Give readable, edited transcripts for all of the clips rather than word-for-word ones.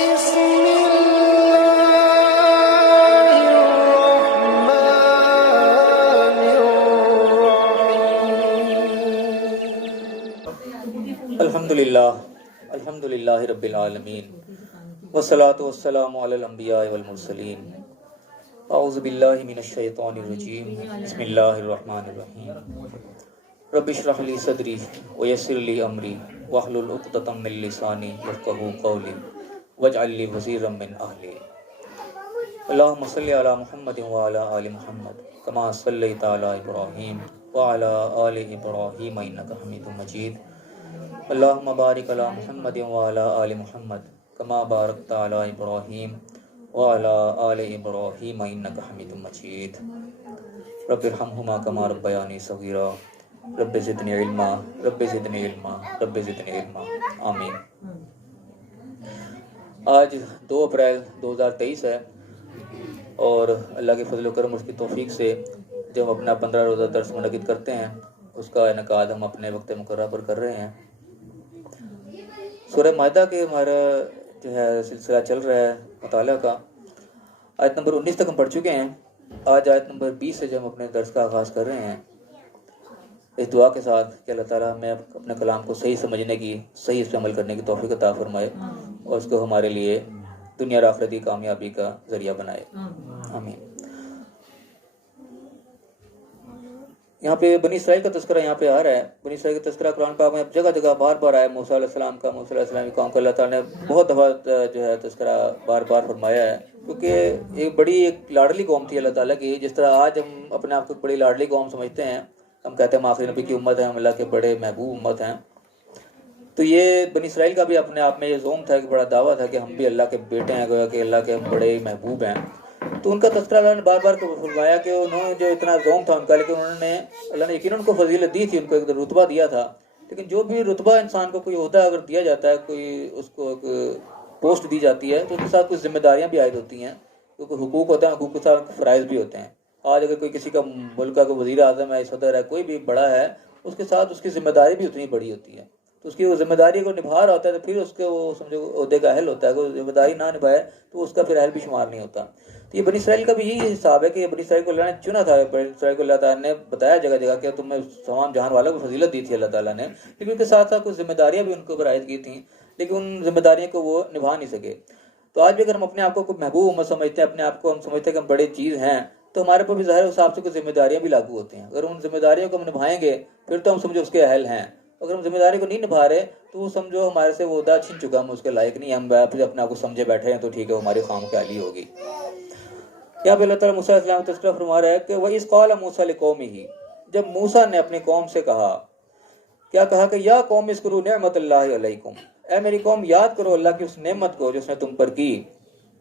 بسم الله الرحمن الرحيم. الحمد للہ رب العالمین والصلاة والسلام علی الانبیاء والمرسلین. اعوذ باللہ من الشیطان الرجیم. بسم اللہ الرحمن الرحیم. رب اشرح لی صدری ویسر لی امری واحلل عقدۃ من لسانی یفقہوا قولی واجعل لی وزیرا من اہلی. اللہم صلی علی محمد وعلی آل محمد کما صلیت علی ابراہیم وعلی آل ابراہیم انک حمید مجید. اللہم بارک علی محمد وعلی آل محمد کما بارکت علی ابراہیم وعلی آل ابراہیم انک حمید مجید. رب ارحمہما کما ربیانی صغیرا رب زدنی علما رب زدنی علما رب زدنی علما آمین. آج 2 اپریل 2023 ہے اور اللہ کے فضل و کرم اس کی توفیق سے جو ہم اپنا 15 روزہ درس منعقد کرتے ہیں اس کا انعقاد ہم اپنے وقت مقررہ پر کر رہے ہیں. سورہ مائدہ کے ہمارا جو ہے سلسلہ چل رہا ہے مطالعہ کا. آیت نمبر 19 تک ہم پڑھ چکے ہیں. آج آیت نمبر 20 سے جو ہم اپنے درس کا آغاز کر رہے ہیں اس دعا کے ساتھ کہ اللہ تعالیٰ ہمیں اپنے کلام کو صحیح سمجھنے کی، صحیح اس پہ عمل کرنے کی توفیق عطا فرمائے اور اس کو ہمارے لیے دنیا اور آخرت کی کامیابی کا ذریعہ بنائے. آمین. یہاں پہ بنی اسرائیل کا تذکرہ یہاں پہ آ رہا ہے. بنی اسرائیل کا تذکرہ قرآن پاک میں جگہ جگہ بار بار آیا. موسیٰ علیہ السلام کا، موسیٰ علیہ السلام کی قوم کا اللہ تعالیٰ نے بہت دفعہ جو ہے تذکرہ بار بار فرمایا ہے، کیونکہ ایک بڑی لاڈلی قوم تھی اللہ تعالیٰ کی. جس طرح آج ہم اپنے آپ کو بڑی لاڈلی قوم سمجھتے ہیں، ہم کہتے ہیں ہم آخری نبی کی امت ہیں، ہم اللہ کے بڑے محبوب امت ہیں. تو یہ بنی اسرائیل کا بھی اپنے آپ میں یہ زوم تھا کہ بڑا دعویٰ تھا کہ ہم بھی اللہ کے بیٹے ہیں، گویا کہ اللہ کے بڑے محبوب ہیں. تو ان کا تذکرہ اللہ نے بار بار فرمایا کہ انہوں نے جو اتنا زوم تھا ان کا، لیکن اللہ نے یقیناً ان کو فضیلت دی تھی، ان کو ایک رتبہ دیا تھا. لیکن جو بھی رتبہ انسان کو کوئی عہدہ اگر دیا جاتا ہے، کوئی اس کو ایک پوسٹ دی جاتی ہے تو اس کے ساتھ کچھ ذمہ داریاں بھی عائد ہوتی ہیں، کیونکہ حقوق ہوتے ہیں، حقوق کے ساتھ فرائض بھی ہوتے ہیں. آج اگر کوئی کسی کا ملک کا کوئی وزیر اعظم ہے، صدر ہے، کوئی بھی بڑا ہے، اس کے ساتھ اس کی ذمہ داری بھی اتنی بڑی ہوتی ہے. تو اس کی وہ ذمہ داری کو نبھا رہا ہوتا ہے تو پھر اس کے وہ سمجھو عہدے کا اہل ہوتا ہے. اگر ذمہ داری نہ نبھائے تو اس کا پھر اہل بھی شمار نہیں ہوتا. تو یہ بنی اسرائیل کا بھی یہی حساب ہے کہ یہ بنی اسرائیل کو اللہ نے چنا تھا. بنی اسرائیل کو اللہ تعالیٰ نے بتایا جگہ جگہ کہ تمہیں تمام جہان والوں کو فضیلت دی تھی اللہ تعالیٰ نے، لیکن ان کے ساتھ ساتھ کچھ ذمہ داریاں بھی ان کو عائد کی تھیں، لیکن ان ذمہ داریوں کو وہ نبھا نہیں سکے. تو آج بھی اگر ہم اپنے آپ کو کوئی محبوب امت سمجھتے ہیں، اپنے آپ کو ہم سمجھتے ہیں کہ ہم بڑے چیز ہیں، تو ہمارے پر بھی ظاہر حساب سے کچھ ذمہ داریاں بھی لاگو ہوتی ہیں. اگر ان ذمہ داریوں کو ہم نبھائیں گے پھر تو ہم سمجھو اس کے اہل ہیں. اگر ہم ذمہ داری کو نہیں نبھا رہے تو وہ سمجھو ہمارے سے وہ عہدہ چھن چکا، ہم اس کے لائق نہیں، ہم پھر اپنے آپ کو سمجھے بیٹھے ہیں تو ٹھیک ہے وہ ہماری خام خیالی ہوگی. یہاں پہ اللہ تعالیٰ موسیٰ علیہ السلام تذکرہ فرما رہا ہے کہ وَإِذْ قَالَ مُوسَىٰ لِقَوْمِهِ، جب موسیٰ نے اپنی قوم سے کہا، کیا کہا کہ یا قوم اذکروا نعمت اللہ علیکم، اے میری قوم یاد کرو اللہ کی اس نعمت کو جو اس نے تم پر کی.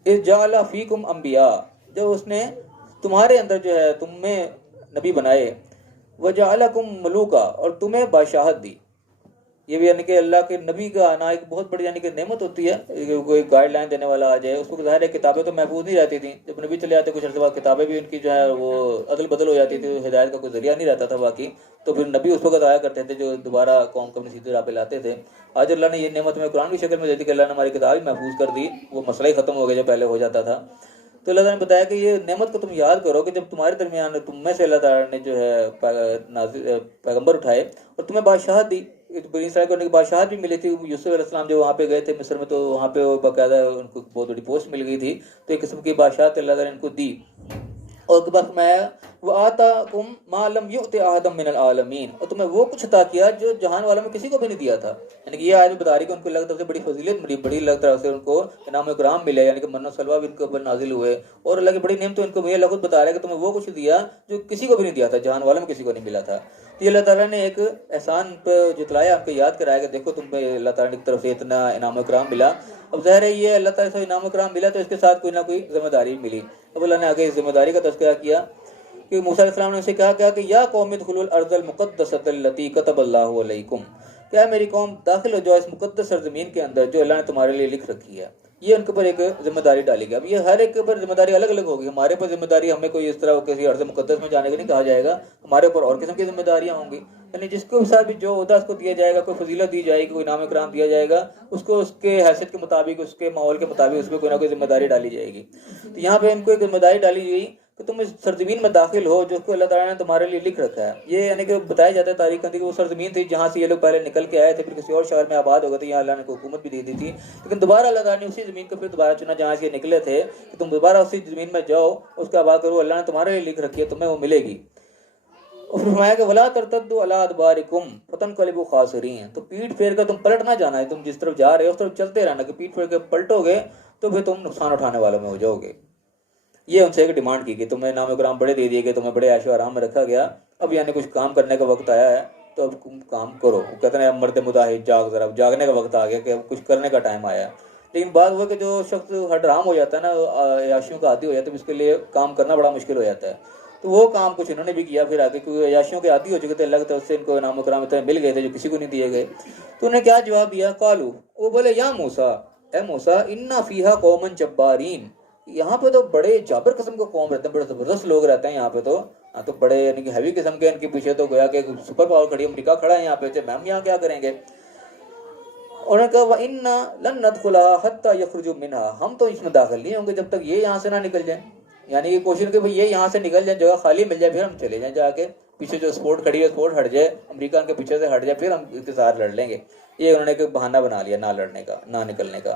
اذ جعل فیکم انبیاء، جب اس نے تمہارے اندر جو ہے تم میں نبی بنائے، وجعلکم ملوکا، اور تمہیں بادشاہت دی. یہ بھی یعنی کہ اللہ کے نبی کا آنا ایک بہت بڑی یعنی کہ نعمت ہوتی ہے. کوئی گائیڈ لائن دینے والا آ جائے، اس کو ظاہر ہے کتابیں تو محفوظ نہیں رہتی تھیں. جب نبی چلے آتے کچھ عرصے بعد کتابیں بھی ان کی جو ہے وہ عدل بدل ہو جاتی تھی، ہدایت کا کوئی ذریعہ نہیں رہتا تھا باقی. تو پھر نبی اس وقت آیا کرتے تھے جو دوبارہ قوم کو اپنی سیدھی راہ پہ لاتے تھے. آج اللہ نے یہ نعمت میں قرآن کی شکل میں دے دی کہ اللہ نے ہماری کتاب ہی محفوظ کر دی، وہ مسئلہ ہی ختم ہو گیا جو پہلے ہو جاتا تھا. تو اللہ تعالیٰ نے بتایا کہ یہ نعمت کو تم یاد کرو کہ جب تمہارے درمیان تم میں سے اللہ تعالیٰ نے جو ہے پیغمبر اٹھائے اور تمہیں بادشاہت دی. بنی اسرائیل کو بادشاہت بھی ملی تھی. یوسف علیہ السلام جو وہاں پہ گئے تھے مصر میں تو وہاں پہ باقاعدہ ان کو بہت بڑی پوسٹ مل گئی تھی. تو ایک قسم کی بادشاہت اللہ تعالیٰ نے ان کو دی. اور کے بعد میں وَآتَاكُمْ مَا لَمْ يُؤْتِ أَحَدًا مِّنَ الْعَالَمِينَ، اور تمہیں وہ کچھ عطا کیا جو جہان والوں میں کسی کو بھی نہیں دیا تھا. یعنی کہ یہ آیت بتا رہی کہ ان کو اللہ کی طرف سے بڑی فضیلت ملی، بڑی اللہ کی طرف سے ان کو انعام و اکرام ملے، یعنی کہ من و سلوہ بھی ان کے اوپر نازل ہوئے اور اللہ کی بڑی نعمت ان کو ملی. اللہ خود بتا رہا ہے کہ تمہیں وہ کچھ دیا جو کسی کو بھی نہیں دیا تھا، جہان والوں میں کسی کو نہیں ملا تھا. یہ اللہ تعالیٰ نے ایک احسان پہ جتلایا، آپ کو یاد کرایا کہ دیکھو تم پہ اللہ تعالیٰ کی طرف سے اتنا انعام و اکرام ملا. اب ظاہر ہے یہ اللہ تعالیٰ سے انعام و اکرام ملا تو اس کے ساتھ کوئی نہ کوئی ذمہ داری ملی. اب اللہ نے آگے اس ذمہ داری کا تذکرہ کیا کہ موسیٰ علیہ السلام نے اسے کہا کہ یا قوم ادخلوا الارض المقدسۃ التي كتب اللہ علیکم، کیا میری قوم داخل ہو جاؤ اس مقدس سرزمین کے اندر جو اللہ نے تمہارے لیے لکھ رکھی ہے. یہ ان کے اوپر ایک ذمہ داری ڈالی گئی. اب یہ ہر ایک کے اوپر ذمہ داری الگ الگ ہوگی. ہمارے اوپر ذمہ داری ہمیں کوئی اس طرح کسی عرض مقدس میں جانے کا نہیں کہا جائے گا, ہمارے اوپر اور قسم کی ذمہ داریاں ہوں گی. یعنی جس کو ساتھ بھی جو عہدہ اس کو دیا جائے گا, کوئی فضیلت دی جائے گی, کوئی انعام اکرام دیا جائے گا, اس کو اس کے حیثیت کے مطابق, اس کے ماحول کے مطابق اس پہ کوئی نہ کوئی ذمہ داری ڈالی جائے گی. تو یہاں پہ ان کو ایک ذمہ داری ڈالی گئی کہ تم اس سرزمین میں داخل ہو جو کو اللہ تعالیٰ نے تمہارے لیے لکھ رکھا ہے. یہ یعنی کہ بتایا جاتا ہے تاریخ کہ وہ سرزمین تھی جہاں سے یہ لوگ پہلے نکل کے آئے تھے, پھر کسی اور شہر میں آباد ہو گئے تھے, یہاں اللہ نے کو حکومت بھی دے دی تھی, لیکن دوبارہ اللہ تعالیٰ نے اسی زمین کو پھر دوبارہ چنا جہاں سے یہ نکلے تھے کہ تم دوبارہ اسی زمین میں جاؤ, اس کا آباد کرو, اللہ نے تمہارے لیے لکھ رکھی ہے, تمہیں وہ ملے گی. اور فرمایا کہ ولا ترتدوا علی ادبارکم فتنقلبوا خاسرین, تو پیٹھ پھیر کر تم پلٹ نہ جانا ہے, تم جس طرف جا رہے ہو اس طرف چلتے رہنا, کہ پیٹھ پھیر کے پلٹو گے تو پھر تم نقصان اٹھانے والوں میں ہو جاؤ گے. یہ ان سے ایک ڈیمانڈ کی کہ تمہیں نام اکرام بڑے دے دیے گئے, تمہیں بڑے عیش و آرام میں رکھا گیا, اب یعنی کچھ کام کرنے کا وقت آیا ہے تو اب کام کرو. وہ کہتے ہیں اب مرد مجاہد جاگ, ذرا جاگنے کا وقت آ گیا کہ اب کچھ کرنے کا ٹائم آیا. لیکن بات وہ کہ جو شخص حرام ہو جاتا ہے نا, عیاشیوں کا عادی ہو جاتا ہے, اس کے لیے کام کرنا بڑا مشکل ہو جاتا ہے. تو وہ کام کچھ انہوں نے بھی کیا پھر آگے, کیونکہ عیاشیوں کے عادی ہو چکے تھے, اللہ کی طرف سے ان کو انعام اکرام اتنے مل گئے تھے جو کسی کو نہیں دیے گئے. تو انہیں کیا جواب دیا, قالو, وہ بولے یا موسیٰ, اے موسیٰ, انا فیہا قوما جبارین, یہاں پہ تو بڑے جابر قسم کے قوم رہتے ہیں, بڑے زبردست لوگ رہتے ہیں یہاں پہ تو بڑے یعنی کہ ہیوی قسم کے, ان کے پیچھے تو گویا کہ سپر پاور کھڑی, امریکہ کھڑا ہے یہاں پہ, میم یہاں کیا کریں گے. انہوں نے کہا وَإِنَّا لَن نَدْخُلَهَا حَتَّى يَخْرُجُوا مِنْهَا, ہم تو اس میں داخل نہیں ہوں گے جب تک یہ یہاں سے نہ نکل جائیں. یعنی یہ کوشش کہ یہ یہاں سے نکل جائیں, جگہ خالی مل جائے, پھر ہم چلے جائیں جا کے, پیچھے جو سپورٹ کھڑی ہے سپورٹ ہٹ جائے, امریکہ کے پیچھے سے ہٹ جائے, پھر ہم اس کے ساتھ لڑ لیں گے. یہ انہوں نے ایک بہانہ بنا لیا نہ لڑنے کا, نہ نکلنے کا.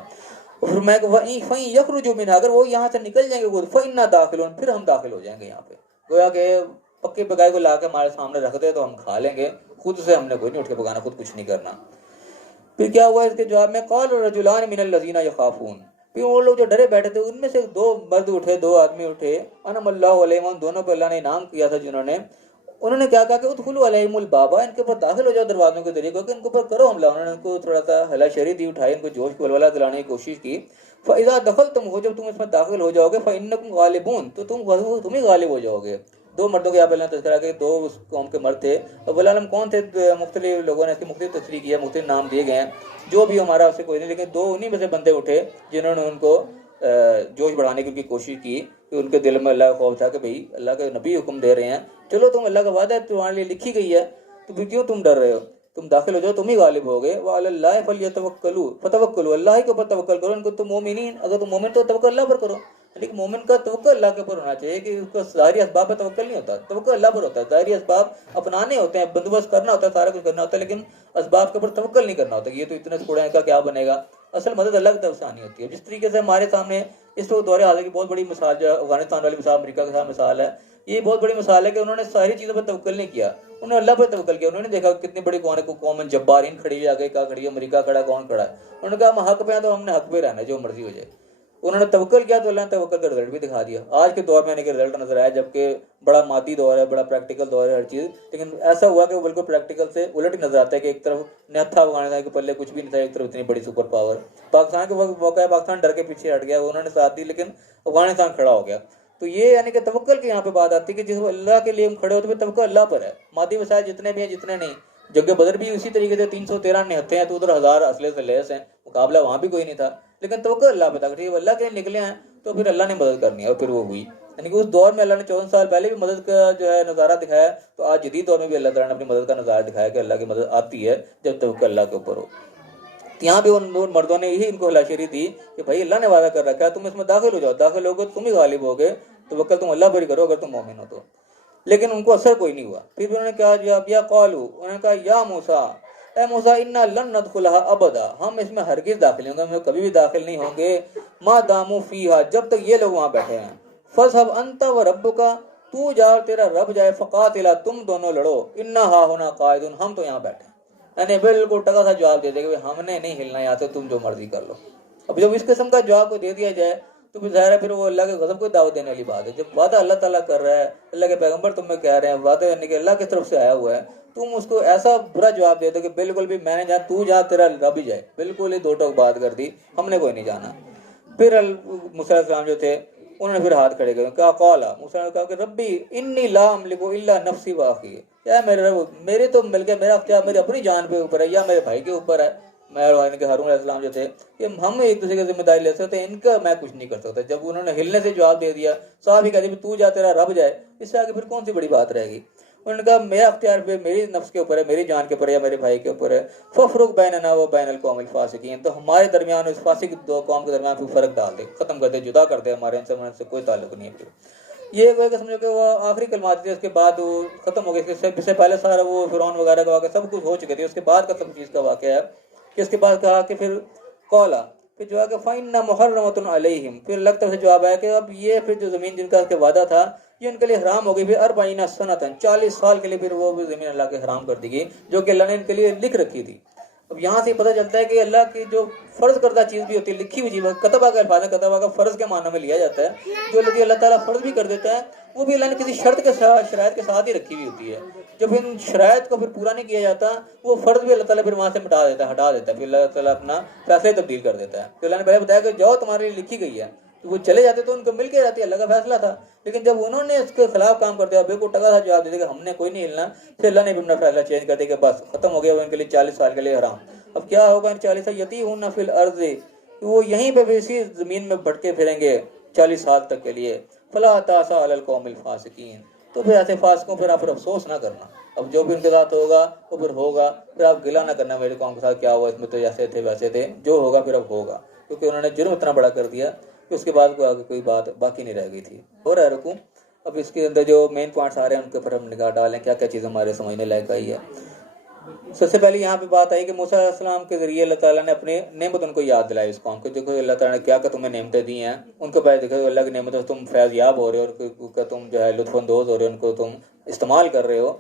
اور میں فَإِن يَخْرُجُوا مِنْهَا, اگر وہ یہاں سے نکل جائیں گے وہ فَإِنَّا دَاخِلُونَ, پھر ہم داخل ہو جائیں گے یہاں پہ. گویا کہ پکے پکائے کو لا کے ہمارے سامنے رکھ دے تو ہم کھا لیں گے, خود سے ہم نے کوئی نہیں اٹھ کے پکانا, خود کچھ نہیں کرنا. پھر کیا ہوا اس کے جواب میں, قال رجلان من الذین یخافون, پھر وہ لوگ جو ڈرے بیٹھے تھے ان میں سے دو مرد اٹھے, دو آدمی اٹھے, انعم اللہ علیہم, دونوں پہ اللہ نے انعام کیا تھا جنہوں نے, انہوں نے کیا کہا کہ ادخلوا علیہم البابا, ان کے اوپر داخل ہو جاؤ دروازوں کے ذریعے, کہ ان کے اوپر کرو حملہ. انہوں نے ان کو تھوڑا سا ہلا شری دی, اٹھائی, ان کو جوش کو ولولہ دلانے کی کوشش کی. فاذا دخلتم, ہو جب تم اس میں داخل ہو جاؤ گے, فانکم غالبون, تو تم ہی غالب ہو جاؤ گے. دو مردوں کے یہاں پہلے تذکرہ کہ دو اس قوم کے مرد تھے, اور بلعلم کون تھے, مختلف لوگوں نے اس کی مختلف تشریح کی ہے, مختلف نام دیے گئے ہیں, جو بھی ہمارا اس سے کوئی نہیں, لیکن دو انہی میں سے بندے اٹھے جنہوں نے ان کو جوش بڑھانے کی کوشش کی, کہ ان کے دل میں اللہ کا خوف تھا کہ بھئی اللہ کے نبی حکم دے رہے ہیں, چلو تم اللہ کا وعدہ ہے تمہارے لیے لکھی گئی ہے, تو پھر کیوں تم ڈر رہے ہو, تم داخل ہو جاؤ, تم ہی غالب ہوگے. وعلی اللہ فلیتوکلوا, فتوکلوا, اللہ کے اوپر توکل کرو, ان کو تم مومنین, اگر تم مومن تو توکل اللہ پر کرو. لیکن مومن کا توکل اللہ کے اوپر ہونا چاہیے, کہ اس کا ظاہری اسباب پہ توکل نہیں ہوتا, توکل اللہ پر ہوتا ہے. ظاہری اسباب اپنانے ہوتے ہیں, بندوبست کرنا ہوتا ہے, سارا کچھ کرنا ہوتا ہے, لیکن اسباب کے اوپر توکل نہیں کرنا ہوتا. یہ تو اتنے چھوڑے ہیں کا کیا بنے گا, اصل مدد اللہ کی طرف سے آنی ہوتی ہے. جس طریقے سے ہمارے سامنے اس وقت دور حاضر کی بہت بڑی مثال جو افغانستان والی مثال, امریکہ کے ساتھ مثال ہے, یہ بہت بڑی مثال ہے کہ انہوں نے ساری چیزوں پر توکل نہیں کیا, انہوں نے اللہ پر توکل کیا. انہوں نے دیکھا کتنی بڑی قوم جبارین کھڑی ہے, آگے کیا کھڑی ہے, امریکہ کھڑا ہے, کون کھڑا ہے. انہوں نے کہا ہم حق پہ ہیں تو ہم نے حق پہ رہنا ہے, جو مرضی ہو جائے. انہوں نے توکل کیا تو اللہ نے توکل کا رزلٹ بھی دکھا دیا. آج کے دور میں رزلٹ نظر آیا, جبکہ بڑا مادی دور ہے, بڑا پریکٹیکل دور ہے ہر چیز, لیکن ایسا ہوا کہ وہ بالکل پریکٹیکل سے الٹ ہی نظر آتا ہے, کہ ایک طرف نہ تھا افغانستان کے پلے کچھ بھی نہیں تھا, ایک طرف اتنی بڑی سپر پاور. پاکستان کے موقع ہے, پاکستان ڈر کے پیچھے ہٹ گیا, انہوں نے ساتھ دی, لیکن افغانستان کھڑا ہو گیا. تو یہ یعنی کہ توکل کی یہاں پہ بات آتی ہے, کہ جس اللہ کے لیے ہم کھڑے ہوتے ہیں توکل اللہ پر ہے. مادی وسائل جتنے بھی ہیں جتنے نہیں, جنگ بدر بھی اسی طریقے سے 313 نہتے ہیں, تو ادھر 1000 اسلحے سے لیس ہیں, مقابلہ وہاں بھی کوئی نہیں تھا, لیکن توکل اللہ پہ تھا. ٹھیک ہے, اللہ کے لیے نکلے ہیں تو پھر اللہ نے مدد کرنی ہے, اور پھر وہ ہوئی. یعنی کہ اس دور میں اللہ نے 14 سال پہلے بھی مدد کا جو ہے نظارہ دکھایا, تو آج جدید دور میں بھی اللہ تعالیٰ نے اپنی مدد کا نظارہ دکھایا, کہ اللہ کی مدد آتی ہے جب توکل اللہ کے اوپر ہو. یہاں بھی ان مردوں نے یہی ان کو ہلاشری دی کہ بھائی اللہ نے وعدہ کر رکھا ہے, تم اس میں داخل ہو جاؤ, داخل ہوگے تم ہی غالب ہوگے, توکل تم اللہ پر ہی کرو اگر تم مومن ہو تو. لیکن ان کو اثر کوئی نہیں ہوا. پھر انہوں نے کہا جواب یا قالو, انہوں نے کہا یا موسیٰ, اے موسیٰ, انا لن ندخلها ابدا, ہم اس میں ہرگز داخل نہیں ہوں گے, ہم کبھی بھی داخل نہیں ہوں گے, ما داموا فیہا, جب تک یہ لوگ وہاں بیٹھے ہیں. فاذهب انت وربک, تو جا اور تیرا رب جائے, فقاتلا, تم دونوں لڑو, انا ہاہنا قاعدون, ہم تو یہاں بیٹھے ہیں. یعنی بالکل ٹکا سا جواب دے دے کہ ہم نے نہیں ہلنا یہاں سے, تم جو مرضی کر لو. اب جب اس قسم کا جواب کو دے دیا جائے تو پھر ظاہر ہے پھر وہ اللہ کے غضب کو دعوت دینے والی بات ہے. جب وعدہ اللہ تعالیٰ کر رہا ہے, اللہ کے پیغمبر تمہیں کہہ رہے ہیں, وعدہ یعنی کہ اللہ کی طرف سے آیا ہوا ہے, تم اس کو ایسا برا جواب دے دو کہ بالکل بھی میں نے جہاں تو جہاں تیرا رب ہی جائے, بالکل ہی دو ٹوک بات کر دی, ہم نے کوئی نہیں جانا. پھر موسیٰ علیہ السلام جو تھے انہوں نے پھر ہاتھ کھڑے کر کہا, قالا, موسیٰ نے کہا کہ ربی انی لا املک الا نفسی واخی, یا میرے رب, میرے تو مل گیا, میرا اختیار میرے اپنی جان پہ اوپر ہے یا میرے بھائی کے اوپر ہے, میں اور ہارون علیہ السلام جو تھے کہ ہم ایک دوسرے کی ذمہ داری لے سکتے ہیں, ان کا میں کچھ نہیں کر سکتا. جب انہوں نے ہلنے سے جواب دے دیا, صاحب ہی کہتے ہیں تو جا تیرا رب جائے, اس سے آگے پھر کون سی بڑی بات رہے گی. انہوں نے کہا میرا اختیار پہ میری نفس کے اوپر ہے, میری جان کے اوپر ہے, یا میرے بھائی کے اوپر ہے. ففرق بیننا و بین القوم الفاسقین, تو ہمارے درمیان اس فاسق دو قوم کے درمیان پھر فرق ڈال دے, ختم کر دے, جدا کر دے, ہمارے ان سے کوئی تعلق نہیں ہے. پھر یہ کہ سمجھو کہ وہ آخری کلمات تھے, اس کے بعد وہ ختم ہو گئے. اس سے پہلے سارا وہ فرعون وغیرہ کا واقعہ سب کچھ ہو چکے تھے. اس کے بعد کا سب چیز کا واقعہ ہے کہ اس کے بعد کہا کہ پھر قولا, پھر جو ہے کہ فَإِنَّ مُحَرَّمَةٌ عَلَيْهِمْ, پھر الگ طرف سے جواب آیا کہ اب یہ پھر جو زمین جن کا اس کے وعدہ تھا یہ ان کے لیے حرام ہو گئی. پھر 40 سنۃ, 40 سال کے لیے پھر وہ زمین اللہ کے حرام کر دی گئی جو کہ اللہ نے ان کے لیے لکھ رکھی تھی. اب یہاں سے پتہ چلتا ہے کہ اللہ کی جو فرض کردہ چیز بھی ہوتی ہے, لکھی ہوئی چیز, کتبہ کا الفاظ ہے, کتبہ کا فرض کے معنی میں لیا جاتا ہے. جو اللہ تعالیٰ فرض بھی کر دیتا ہے وہ بھی اللہ نے کسی شرط کے ساتھ, شرائط کے ساتھ ہی رکھی ہوئی ہوتی ہے. جب ان شرائط کو پھر پورا نہیں کیا جاتا, وہ فرض بھی اللہ تعالیٰ پھر وہاں سے مٹا دیتا ہے, ہٹا دیتا ہے. پھر اللہ تعالیٰ اپنا فیصلے تبدیل کر دیتا ہے. پھر اللہ نے پہلے بتایا کہ جاؤ تمہارے لیے لکھی گئی ہے, تو وہ چلے جاتے تو ان کو مل کے جاتی ہے, اللہ کا فیصلہ تھا. لیکن جب انہوں نے اس کے خلاف کام کر دیا, بالکل ٹکا تھا جواب دے دیا کہ ہم نے کوئی نہیں ہلنا, پھر اللہ نے بھی اپنا فیصلہ چینج کر دیا کہ بس ختم ہو گیا, وہ ان کے لیے 40 سال کے لیے حرام. اب کیا ہوگا ان 40 سال, یتیہون فی الارض, وہ یہیں پہ اسی زمین میں بھٹکے پھریں گے 40 سال تک کے لیے. فلا تاسا علی القوم الفاسقین, تو پھر ایسے فاسقوں پھر آپ پھر افسوس نہ کرنا. اب جو بھی ان کے ساتھ ہوگا وہ پھر ہوگا, پھر آپ گلہ نہ کرنا میرے قوم کے ساتھ کیا ہوا, اس میں تو ایسے تھے ویسے تھے, جو ہوگا پھر اب ہوگا, کیونکہ انہوں نے جرم اتنا بڑا کر دیا کہ اس کے بعد کوئی بات باقی نہیں رہ گئی تھی. ہو رہا ہے رکوع. اب اس کے اندر جو مین پوائنٹس آ رہے ہیں ان کے اوپر ہم نگاہ ڈالیں, کیا کیا چیز ہمارے سمجھنے لائق آئی ہے. سب سے پہلے یہاں پہ بات آئی کہ موسیٰ علیہ السلام کے ذریعے اللہ تعالیٰ نے اپنی نعمت ان کو یاد دلائی. اس قوم کو دیکھو اللہ تعالیٰ نے کیا کہ تمہیں نعمتیں دی ہیں, ان کو پہلے دیکھو اللہ کی نعمتوں سے تم فیض یاب ہو رہے ہو, اور تم جو ہے لطف اندوز ہو رہے ہو, ان کو تم استعمال کر رہے ہو.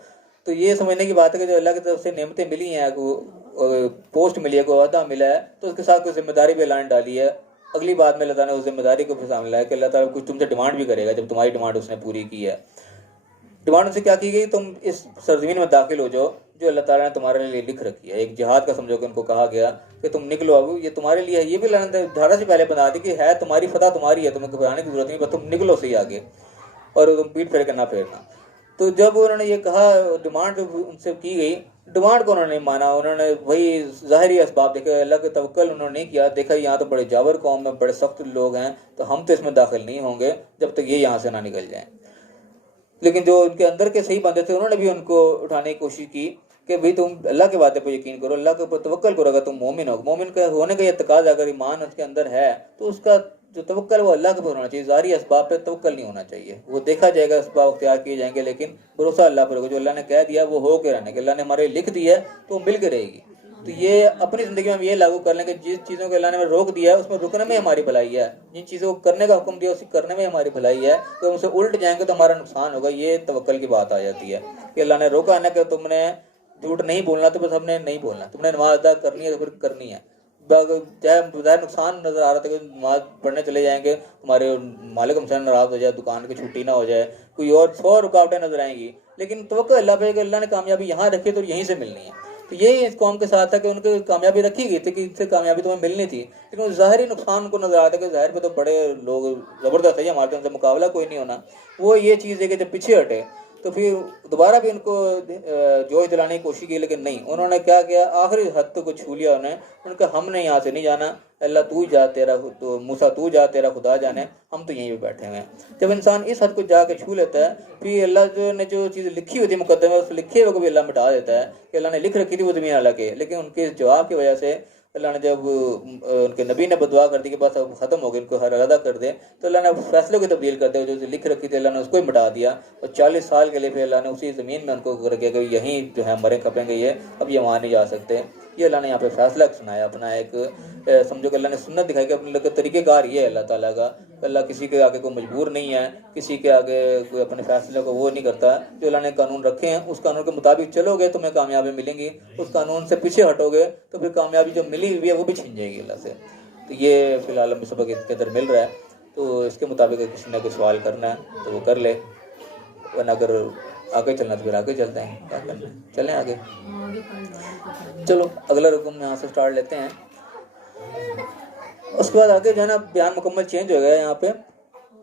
تو یہ سمجھنے کی بات ہے کہ جو اللہ کی طرف سے نعمتیں ملی ہیں, پوسٹ ملی ہے, کوئی عہدہ ملا ہے, تو اس کے ساتھ کوئی ذمہ داری بھی اعلان ڈالی ہے. اگلی بات میں اللہ تعالیٰ نے اس ذمہ داری کو پھر سامنے لایا کہ اللہ تعالیٰ کچھ تم سے ڈیمانڈ بھی کرے گا جب تمہاری ڈیمانڈ اس نے پوری کی ہے. ڈیمانڈ سے کیا کی گئی, تم اس سرزمین میں داخل ہو جاؤ جو اللہ تعالیٰ نے تمہارے لیے لکھ رکھی ہے. ایک جہاد کا سمجھو کہ ان کو کہا گیا کہ تم نکلو, اب یہ تمہارے لیے ہے. یہ بھی اللہ نے دھارا سے پہلے بتا دی کہ ہے تمہاری فتح تمہاری ہے, تمہیں گھبرانے کی ضرورت نہیں, بس تم نکلو صحیح آگے, اور تم پیٹ پھیر کے نہ پھیرنا. تو جب انہوں نے یہ کہا, ڈیمانڈ ان سے کی گئی, ڈیمانڈ کو انہوں نے مانا, انہوں نے وہی ظاہری اسباب دیکھے, اللہ کے توکل انہوں نے نہیں کیا. دیکھا یہاں تو بڑے جاور قوم میں بڑے سخت لوگ ہیں, تو ہم تو اس میں داخل نہیں ہوں گے جب تک یہ یہاں سے نہ نکل جائیں. لیکن جو ان کے اندر کے صحیح بندے تھے انہوں نے بھی ان کو اٹھانے کی کوشش کی کہ بھئی تم اللہ کے وعدے پر یقین کرو, اللہ کے اوپر توکل کرو, اگر تم مومن ہو. مومن کا ہونے کا یہ تقاضا, اگر ایمان اس کے اندر ہے تو اس کا جو توکل وہ اللہ کے اوپر ہونا چاہیے. ظاہری اسباب پہ توکل نہیں ہونا چاہیے. وہ دیکھا جائے گا, اسباب اختیار کیے جائیں گے, لیکن بھروسہ اللہ پر ہوگا. جو اللہ نے کہہ دیا وہ ہو کے رہنے کہ اللہ نے ہمارے لکھ دی ہے تو وہ مل کے رہے گی. تو یہ اپنی زندگی میں ہم یہ لاگو کر لیں کہ جس چیزوں کو اللہ نے روک دیا ہے اس میں رکنے میں ہماری بھلائی ہے, جن چیزوں کو کرنے کا حکم دیا اسی کرنے میں ہماری بھلائی ہے. تو ہم سے الٹ جائیں گے تو ہمارا نقصان ہوگا. یہ توکل کی بات آ جاتی ہے کہ اللہ نے روکا ہے کہ تم نے جھوٹ نہیں بولنا, تو بس ہم نے نہیں بولنا. تم نے نماز ادا کرنی ہے تو پھر کرنی ہے. چاہے نقصان نظر آ رہا تھا کہ نماز پڑھنے چلے جائیں گے, ہمارے مالک ہم سے ناراض ہو جائے, دکان کی چھٹی نہ ہو جائے, کوئی اور 100 رکاوٹیں نظر آئیں گی, لیکن توقع اللہ پہ کہ اللہ نے کامیابی یہاں رکھی تو یہیں سے ملنی ہے. تو یہی اس قوم کے ساتھ تھا کہ ان کی کامیابی رکھی گئی تھی کہ ان سے کامیابی تمہیں ملنی تھی, لیکن ظاہری نقصان کو نظر آتا ہے کہ ظاہر پہ تو بڑے لوگ زبردست ہے, ہمارے ان سے مقابلہ کوئی نہیں ہونا. وہ یہ چیز ہے کہ جب پیچھے ہٹے تو پھر دوبارہ بھی ان کو جوش دلانے کی کوشش کی, لیکن نہیں. انہوں نے کیا کیا, آخری حد کو چھو لیا انہیں. ان کا ہم نے یہاں سے نہیں جانا, اللہ تو جا, تیرا موسیٰ تو جا, تیرا خدا جانے, ہم تو یہیں پہ بیٹھے ہوئے ہیں. جب انسان اس حد کو جا کے چھو لیتا ہے, پھر اللہ نے جو چیز لکھی ہوئی تھی مقدمے اس لکھے ہوئے کو بھی اللہ مٹا دیتا ہے کہ اللہ نے لکھ رکھی تھی وہ زمین اللہ کے, لیکن ان کے جواب کی وجہ سے اللہ نے جب ان کے نبی نے بدعا کر دی کہ بس اب ختم ہو گئے, ان کو ہر علیحدہ کر دے, تو اللہ نے فیصلوں کی تبدیل کر دیا. جو لکھ رکھی تھی اللہ نے اس کو ہی مٹا دیا, اور 40 سال کے لیے پھر اللہ نے اسی زمین میں ان کو کر کے کہ یہیں جو ہے مرے کھپیں گے, یہ اب یہ وہاں نہیں جا سکتے. یہ اللہ نے یہاں پہ فیصلہ سنایا اپنا, ایک سمجھو کہ اللہ نے سنت دکھائی کہ اپنے طریقہ کار یہ ہے اللہ تعالیٰ کا. اللہ کسی کے آگے کوئی مجبور نہیں ہے, کسی کے آگے کوئی اپنے فیصلے کو وہ نہیں کرتا. جو اللہ نے قانون رکھے ہیں اس قانون کے مطابق چلو گے تمہیں کامیابی ملیں گی, اس قانون سے پیچھے ہٹو گے تو پھر کامیابی جو ملی ہوئی ہے وہ بھی چھن جائے گی اللہ سے. تو یہ فی الحال ہمیں سبق اس کے اندر مل رہا ہے, تو اس کے مطابق کسی نے کوئی سوال کرنا ہے تو وہ کر لے, ورنہ اگر آگے چلنا تو پھر آگے چلتے ہیں. کیا کرنا ہے, چلیں آگے. چلو اگلا رکن یہاں سے سٹارٹ لیتے ہیں. اس کے بعد آگے جو ہے نا بیان مکمل چینج ہو گیا. یہاں پہ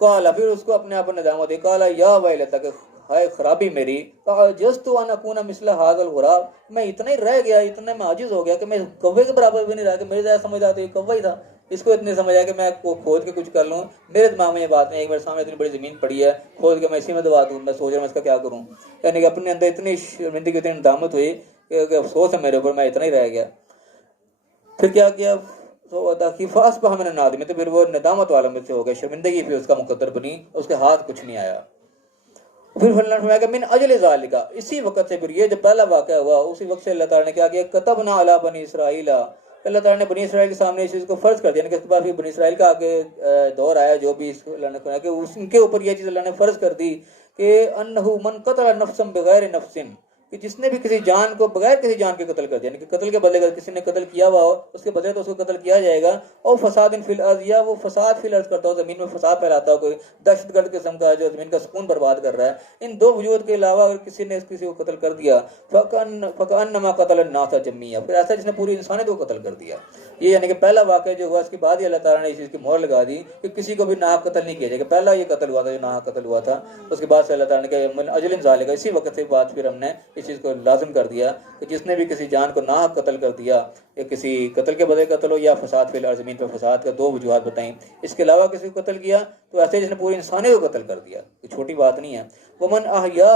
کالا پھر اس کو اپنے آپ پر ندامت ہوئی، کالا یا ویلتا کہ ہائے خرابی میری، جست ان اکون مثل هذا الغراب، میں اتنا ہی رہ گیا، اتنا میں عاجز ہو گیا کہ میں کوے کے برابر بھی نہیں رہا، کہ میرے زیادہ سمجھ آتی کوہ ہی تھا، اس کو اتنے سمجھ آیا کہ میں کھود کے کچھ کر لوں، میرے دماغ میں یہ بات نہیں ہے کہ میرے سامنے اتنی بڑی زمین پڑی ہے، کھود کے میں اسی میں دبا دوں، میں سوچ رہا ہوں اس کا کیا کروں، یعنی کہ اپنے اندر اتنی شرمندگی اتنی ندامت ہوئی کہ افسوس ہے میرے اوپر، میں اتنا ہی رہ گیا۔ پھر کیا کیا، فاس پہ ہم نے نادمی، تو پھر وہ ندامت والا مجھ سے ہو گیا، شرمندگی پھر اس کا مقدر بنی، اس کے ہاتھ کچھ نہیں آیا۔ پھر اللہ نے فرمایا کہ من اجل ذالک، اسی وقت سے پھر یہ جو پہلا واقعہ ہوا اسی وقت سے اللہ تعالیٰ نے کیا کیا، کتبنا علی بنی اسرائیل، اللہ تعالیٰ نے بنی اسرائیل کے سامنے اس چیز کو فرض کر دیا، یعنی کہ اس کے بعد پھر بنی اسرائیل کا آگے دور آیا، جو بھی اللہ نے کہا کہ ان کے اوپر یہ چیز اللہ نے فرض کر دی کہ انہ من قتل نفسا بغیر نفس، کہ جس نے بھی کسی جان کو بغیر کسی جان کے قتل کر دیا، یعنی کہ قتل کے بدلے اگر کسی نے قتل کیا ہوا ہو اس کے بدلے تو اس کو قتل کیا جائے گا، اور فساد فی الارض، یا وہ فساد فی الارض کرتا ہو، زمین میں فساد پھیلاتا ہو، کوئی دہشت گرد قسم کا جو زمین کا سکون برباد کر رہا ہے، ان دو وجود کے علاوہ اگر کسی نے کسی کو قتل کر دیا فکأنما قتل الناس جميعا، پھر ایسا جس نے پوری انسانیت کو قتل کر دیا۔ یہ یعنی کہ پہلا واقعہ جو ہوا اس کے بعد ہی اللہ تعالیٰ نے اس چیز کی مہر لگا دی کہ کسی کو بھی ناحق قتل نہیں کیا جائے گا، پہلا یہ قتل ہوا تھا جو ناحق قتل ہوا تھا، اس کے بعد سے اللہ تعالیٰ نے کہا من اجل ذالک، اسی وقت سے بعد پھر ہم نے اس چیز کو لازم کر دیا کہ جس نے بھی کسی جان کو ناحق قتل کر دیا، یا کسی قتل کے بدلے قتل ہو یا فساد فی الارض، زمین پہ فساد کا دو وجوہات بتائیں، اس کے علاوہ کسی کو قتل کیا تو ایسے جس نے پوری انسانیت کو قتل کر دیا، یہ چھوٹی بات نہیں ہے۔ ومن احیا،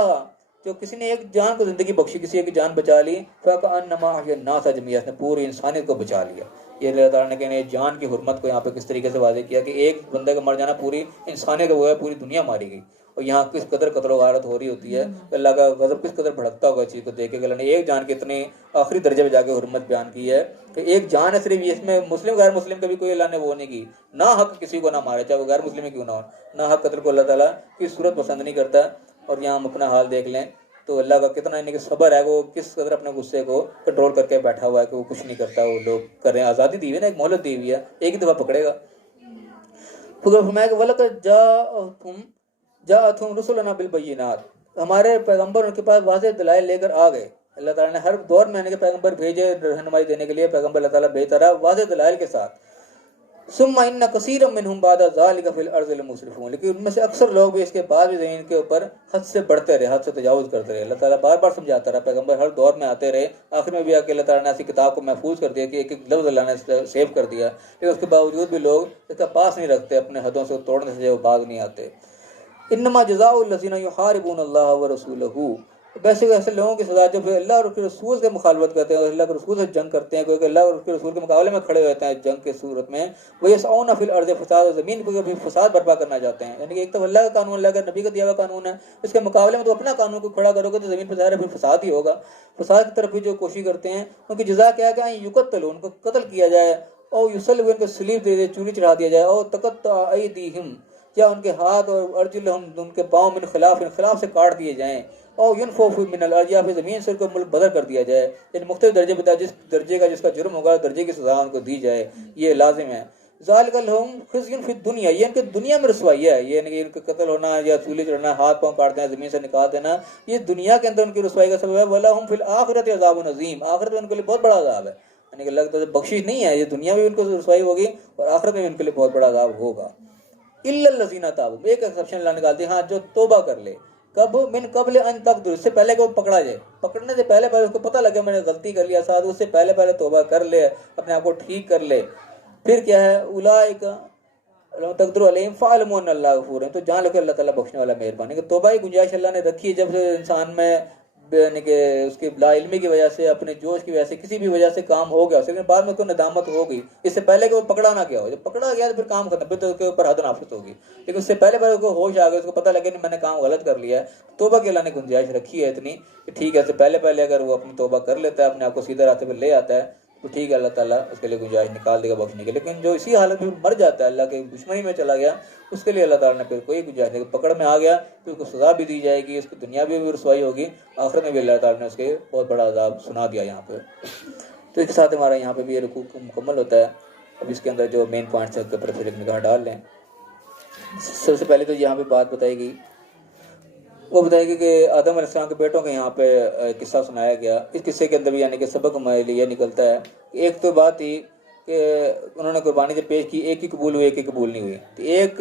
جو کسی نے ایک جان کو زندگی بخشی، کسی ایک جان بچا لی، فکأنما احیا الناس جميعا، اس نے پوری انسانیت کو بچا لیا۔ یہ اللہ تعالیٰ نے کہنے جان کی حرمت کو یہاں پہ کس طریقے سے واضح کیا کہ ایک بندے کا مر جانا پوری انسانیت کا وہ ہے، پوری دنیا ماری گئی، اور یہاں کس قدر قتل و غارت ہو رہی ہوتی ہے، اللہ کا غضب کس قدر بھڑکتا ہوگا چیز کو دیکھ کے، کہ اللہ نے ایک جان کے اتنے آخری درجے پہ جا کے حرمت بیان کی ہے کہ ایک جان ہے صرف، اس میں مسلم غیر مسلم کا بھی کوئی اللہ نے وہ نہیں کی، نہ حق کسی کو نہ مارے، چاہے وہ غیر مسلم کیوں نہ ہو، نہ حق قتل کو اللہ تعالیٰ کی صورت پسند نہیں کرتا۔ اور یہاں ہم اپنا حال دیکھ لیں تو اللہ کا کتنا یعنی کہ صبر ہے، وہ کس قدر اپنے غصے کو کنٹرول کر کے بیٹھا ہوا ہے کہ وہ کچھ نہیں کرتا، وہ لوگ کر رہے ہیں، آزادی دی ہوئی ہے نا، ایک مہلت دی ہوئی ہے، ایک ہی دفعہ پکڑے گا۔ پھر فرمایا کہ وَلَقَدْ جَاءَتْهُمْ رُسُلُنَا بِالْبَيِّنَاتِ، ہمارے پیغمبر ان کے پاس واضح دلائل لے کر آ گئے۔ اللہ تعالیٰ نے ہر دور میں کہ پیغمبر بھیجے رہنمائی دینے کے لیے، پیغمبر اللہ تعالیٰ بھیجتا رہا واضح دلائل کے ساتھ۔ ثم ان كثيرا منهم بعد ذلك في الارض لمسرفون، لیکن ان میں سے اکثر لوگ بھی اس کے بعد بھی زمین کے اوپر حد سے بڑھتے رہے، حد سے تجاوز کرتے رہے۔ اللہ تعالیٰ بار بار سمجھاتا رہا، پیغمبر ہر دور میں آتے رہے، آخر میں بھی آ کے اللہ تعالیٰ نے ایسی کتاب کو محفوظ کر دیا کہ ایک ایک لفظ اللہ نے سیو کر دیا، لیکن اس کے باوجود بھی لوگ اس کا پاس نہیں رکھتے، اپنے حدوں سے توڑنے سے وہ باغ نہیں آتے۔ انما جزاء الذين يحاربون الله ورسوله، ویسے ایسے لوگوں کی سزا جو پھر اللہ اور اس کے رسول سے مخالفت کرتے ہیں، اور اللہ کے رسول سے جنگ کرتے ہیں، کوئی اللہ اور اس کے رسول کے مقابلے میں کھڑے ہوتے ہیں جنگ کے صورت میں، وہ یسعون فی الارض فساد، زمین پر بھی فساد برپا کرنا چاہتے ہیں، یعنی کہ ایک تو اللہ کا قانون، اللہ کے نبی کا دیا ہوا قانون ہے، اس کے مقابلے میں تو اپنا قانون کو کھڑا کرو گے تو زمین پر ظاہر ہے پھر فساد ہی ہوگا۔ فساد کی طرف بھی جو کوشش کرتے ہیں ان کی جزا کیا ہے کہ یقتلوا، ان کو قتل کیا جائے، اور یصلبوا، ان کو صلیب دے دے، چوری چڑھا دیا جائے، اور تقطع ایدیہم، یا ان کے ہاتھ اور ارجلہم، ان کے پاؤں من خلاف، انخلاف سے کاٹ دیے جائیں، اور ینفوا من الارض، یا پھر زمین سے ان کو ملک بدر کر دیا جائے، یعنی مختلف درجے بتا، جس درجے کا جس کا جرم ہوگا درجے کی سزا ان کو دی جائے، یہ لازم ہے۔ ذالک لہم خزی فی الدنیا، یہ ان کے دنیا میں رسوائی ہے، یہ یعنی کہ ان کا قتل ہونا یا سولی چڑھنا، ہاتھ پاؤں کاٹ دینا، زمین سے نکال دینا، یہ دنیا کے اندر ان کی رسوائی کا سبب ہے۔ ولہم فی الآخرۃ عذاب عظیم، آخرت میں ان کے لیے بہت بڑا عذاب ہے، یعنی کہ اللہ کی طرف سے بخشش نہیں ہے، یہ دنیا میں بھی ان کو رسوائی ہوگی اور آخرت میں بھی ان کے لیے بہت بڑا عذاب ہوگا۔ الا الذین تابوا، ایک ایکسیپشن اللہ نکالتے ہیں، ہاں جو توبہ کر لے، کب من قبل ان تقدر، اس سے پہلے کہ وہ پکڑا جائے، پکڑنے سے پہلے اس کو پتہ لگے میں نے غلطی کر لیا، ساتھ اس سے پہلے توبہ کر لے، اپنے آپ کو ٹھیک کر لے۔ پھر کیا ہے، اولئک تقدر علیہم فعلموا ان اللہ غفور، تو جان لو کہ اللہ تعالیٰ بخشنے والا مہربان ہے، کہ توبہ کی گنجائش اللہ نے رکھی ہے، جب سے انسان میں یعنی کہ اس کی لا علمی کی وجہ سے، اپنے جوش کی وجہ سے، کسی بھی وجہ سے کام ہو گیا، لیکن بعد میں کوئی ندامت ہو گئی، اس سے پہلے کہ وہ پکڑا نہ گیا ہو، جب پکڑا گیا تو پھر کام ختم، پھر تو اس کے اوپر حد نافذ ہوگی، لیکن اس سے پہلے کو ہوش آ گیا، اس کو پتہ لگے کہ میں نے کام غلط کر لیا ہے، توبہ کے اللہ نے گنجائش رکھی ہے اتنی کہ ٹھیک ہے، اس سے پہلے اگر وہ اپنی توبہ کر لیتا ہے، اپنے آپ کو سیدھے راستے پہ لے آتا ہے تو ٹھیک ہے، اللہ تعالیٰ اس کے لیے گنجائش نکال دے گا بخشنے کے۔ لیکن جو اسی حالت میں مر جاتا ہے، اللہ کے دشمنی میں چلا گیا، اس کے لیے اللہ تعالیٰ نے پھر کوئی گنجائش نہیں، پکڑ میں آ گیا تو اس کو سزا بھی دی جائے گی، اس کی دنیا بھی رسوائی ہوگی، آخرت میں بھی اللہ تعالیٰ نے اس کے بہت بڑا عذاب سنا دیا یہاں پہ۔ تو اس کے ساتھ ہمارا یہاں پہ بھی یہ رکوع مکمل ہوتا ہے۔ اب اس کے اندر جو مین پوائنٹس ہیں اس کے اوپر پھر ایک نگاہ ڈال لیں۔ سب سے پہلے تو یہاں پہ بات بتائی گئی، وہ بتائے گی کہ آدم علیہ السلام کے بیٹوں کا یہاں پہ قصہ سنایا گیا۔ اس قصے کے اندر بھی یعنی کہ سبق ہمارے لیے یہ نکلتا ہے کہ ایک تو بات تھی کہ انہوں نے قربانی جب پیش کی، ایک ہی قبول ہوئی، ایک ہی قبول نہیں ہوئی، تو ایک